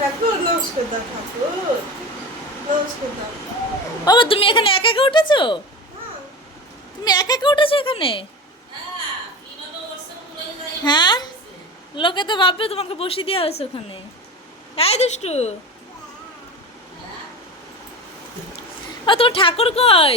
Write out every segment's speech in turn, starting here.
ঠাকুর নমস্কার দাও ঠাকুর। নমস্কার দাও বাবা তুমি এখানে একা একা উঠেছো? হ্যাঁ। তুমি একা একা উঠেছো এখানে? হ্যাঁ? লোকে তো ভাববে তোমাকে বসিয়ে দেওয়া হয়েছে ওখানে। তাই দুষ্টু। ও তোমার ঠাকুর কই?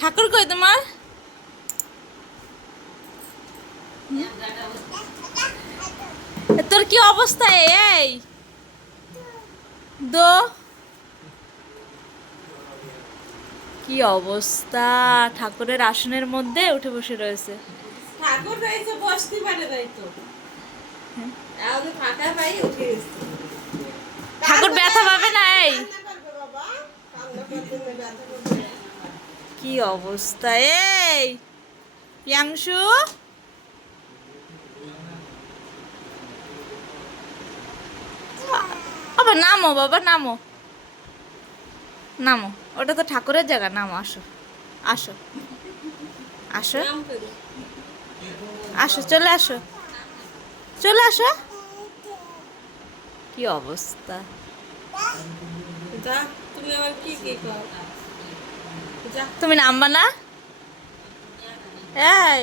ঠাকুর কই তোমার? তোর কি অবস্থা এই? দো। কি অবস্থা? ঠাকুরের আসনের মধ্যে উঠে বসে রয়েছে। ঠাকুর রয়েছে বসতে পারে নাই তো। আমাদের ফাঁকা পাই উঠে গেছে। ঠাকুর ব্যথা পাবে না এই? কি অবস্থা এই? পিয়াংশু? বাবা নামো বাবা নামো। নামো। ওটা তো ঠাকুরের জায়গা নামো আসো। আসো। আসো। আসো চলে আসো। চলে আসো। কি অবস্থা? তুমি নামবা না? এই।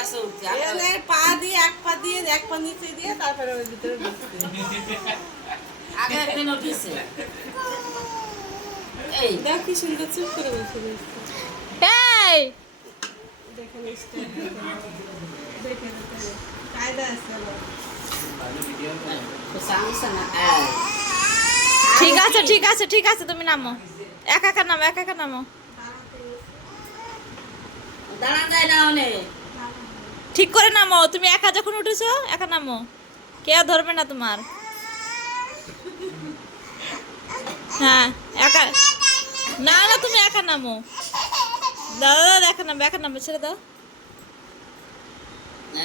একশো উঠছে। পা দিয়ে এক পা দিয়ে এক পা নিচে দিয়ে তারপরে ওর ভিতরে আগে একদিন উঠেছে। এই। দেখ কি সুন্দর চুপ করে বসে এই। দেখেন স্টাইল দেখে দেখে কায়দা আছে আবার। সামসা না এই। ঠিক আছে ঠিক আছে ঠিক আছে তুমি নামো। একা একা নামো একা একা নামো। দাঁড়ান যায় না। অনেক ঠিক করে নামো, তুমি একা যখন উঠেছো, একা নামো। কে ধরবে না তোমার। হ্যাঁ একা না না, তুমি একা নামো। দাদা দাদা একা নামো একা নামো ছেড়ে দাও। এই।